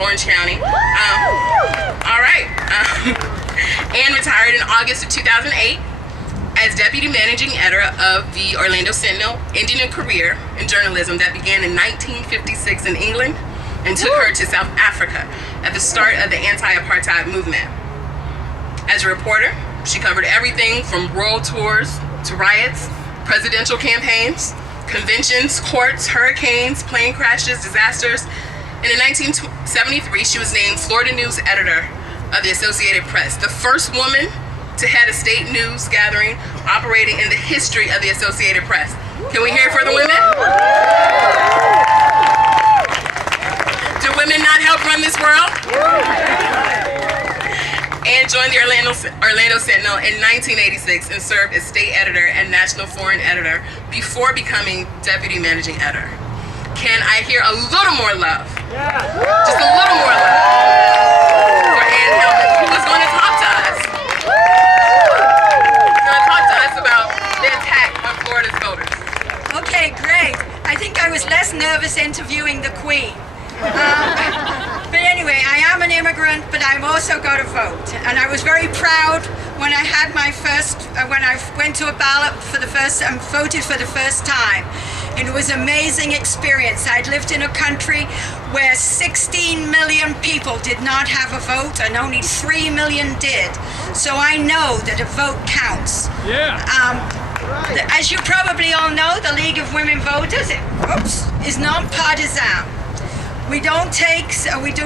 Orange County. All right. Ann retired in August of 2008 as deputy managing editor of the Orlando Sentinel, ending a career in journalism that began in 1956 in England and took her to South Africa at the start of the anti-apartheid movement. As a reporter, she covered everything from royal tours to riots, presidential campaigns, conventions, courts, hurricanes, plane crashes, disasters. And in 1973, she was named Florida News Editor of the Associated Press, the first woman to head a state news gathering operating in the history of the Associated Press. Can we hear it for the women? Do women not help run this world? Ann joined the Orlando Sentinel in 1986 and served as state editor and national foreign editor before becoming deputy managing editor. Can I hear a little more love? Just a little more love for Ann Hellmuth, who was going to talk to us. Going to talk to us about the attack on Florida's voters. Okay, great. I think I was less nervous interviewing the Queen. But anyway, I am an immigrant, but I've also got a vote. And I was very proud when I had my first, when I went to a ballot for the first, and voted for the first time. It was an amazing experience. I'd lived in a country where 16 million people did not have a vote and only 3 million did. So I know that a vote counts. Yeah. As you probably all know, the League of Women Voters is non-partisan. We do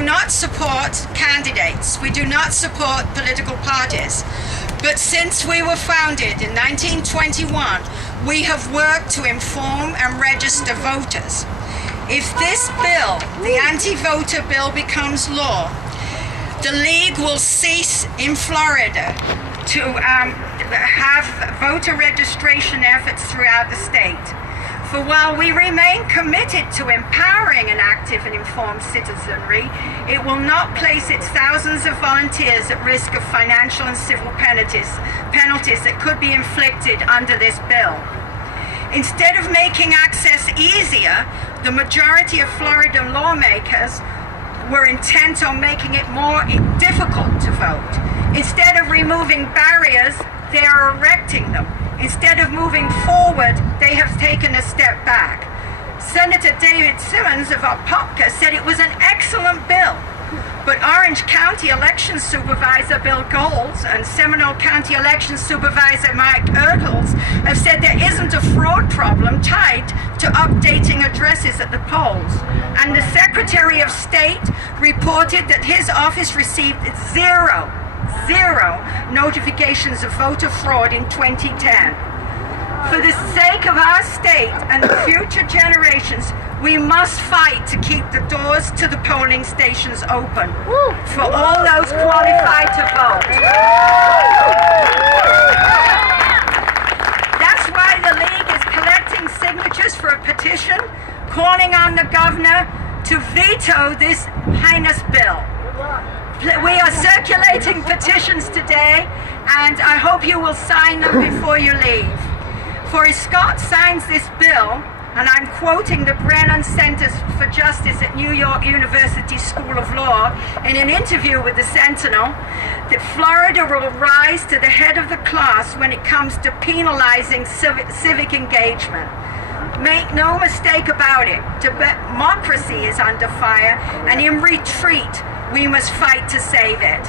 not support candidates. We do not support political parties. But since we were founded in 1921, we have worked to inform and register voters. If this bill, the anti-voter bill, becomes law, the League will cease in Florida to have voter registration efforts throughout the state. For while we remain committed to empowering an active and informed citizenry, it will not place its thousands of volunteers at risk of financial and civil penalties that could be inflicted under this bill. Instead of making access easier, the majority of Florida lawmakers were intent on making it more difficult to vote. Instead of removing barriers, they are erecting them. Instead of moving forward, they have taken a step back. Senator David Simmons of Apopka said it was an excellent bill, but Orange County Election Supervisor Bill Golds and Seminole County Election Supervisor Mike Ertles have said there isn't a fraud problem tied to updating addresses at the polls. And the Secretary of State reported that his office received zero notifications of voter fraud in 2010. For the sake of our state and the future generations, we must fight to keep the doors to the polling stations open for all those qualified to vote. That's why the League is collecting signatures for a petition calling on the governor to veto this heinous bill. We are circulating petitions today, and I hope you will sign them before you leave. For if Scott signs this bill, and I'm quoting the Brennan Center for Justice at New York University School of Law in an interview with the Sentinel, that Florida will rise to the head of the class when it comes to penalizing civic engagement. Make no mistake about it, democracy is under fire, and in retreat, we must fight to save it.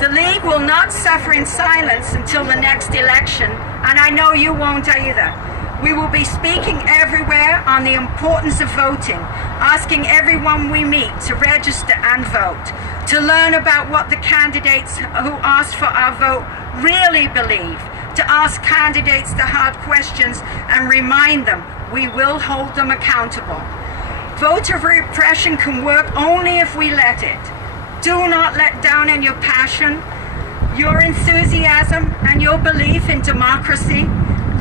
The League will not suffer in silence until the next election, and I know you won't either. We will be speaking everywhere on the importance of voting, asking everyone we meet to register and vote, to learn about what the candidates who asked for our vote really believe, to ask candidates the hard questions and remind them we will hold them accountable. Voter repression can work only if we let it. Do not let down in your passion, your enthusiasm, and your belief in democracy.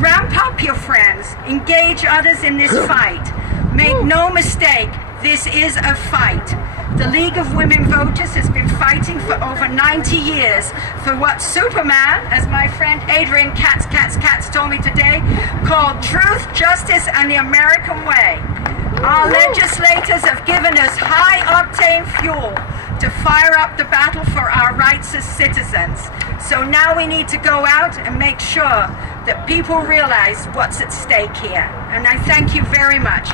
Ramp up your friends. Engage others in this fight. Make no mistake, this is a fight. The League of Women Voters has been fighting for over 90 years for what Superman, as my friend Adrian Katz told me today, called truth, justice, and the American way. Our legislators have given us high-octane fuel to fire up the battle for our rights as citizens. So now we need to go out and make sure that people realize what's at stake here. And I thank you very much.